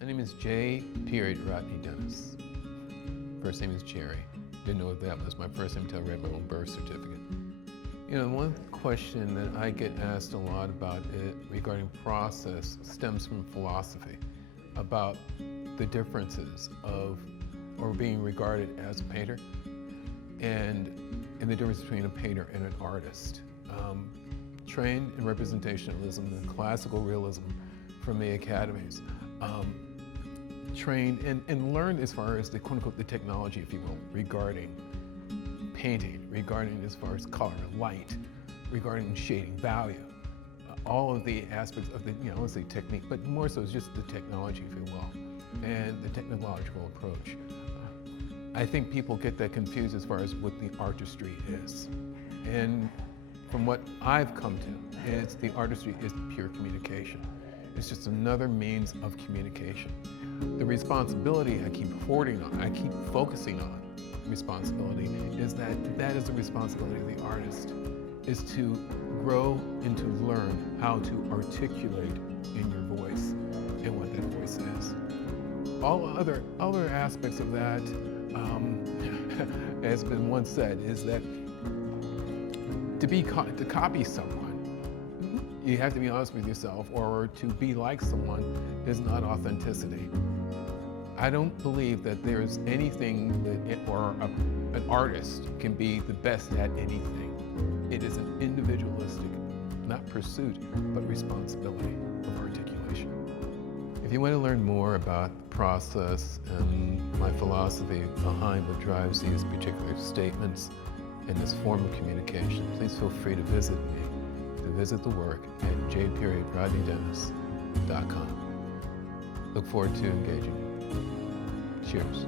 My name is J. Rodney Dennis. First name is Jerry. Didn't know what that was my first name until I read my own birth certificate. You know, one question that I get asked a lot about it regarding process stems from philosophy, about the differences of, or being regarded as a painter, and the difference between a painter and an artist. Trained in representationalism and classical realism from the academies. Trained and learned as far as the quote-unquote the technology, if you will, regarding painting, regarding as far as color, light, regarding shading, value, all of the aspects of the, let's say technique, but more so it's just the technology, if you will, and the technological approach. I think people get that confused as far as what the artistry is. And from what I've come to, is the artistry is pure communication. It's just another means of communication. The responsibility I keep hoarding on, I keep focusing on responsibility, is that is the responsibility of the artist, is to grow and to learn how to articulate in your voice and what that voice is. All other aspects of that, as been once said, is that to copy someone, you have to be honest with yourself, or to be like someone is not authenticity. I don't believe that there's anything that an artist can be the best at anything. It is an individualistic, not pursuit, but responsibility of articulation. If you want to learn more about the process and my philosophy behind what drives these particular statements and this form of communication, please feel free to visit me, to visit the work at j.rodneydennis.com. Look forward to engaging. Cheers.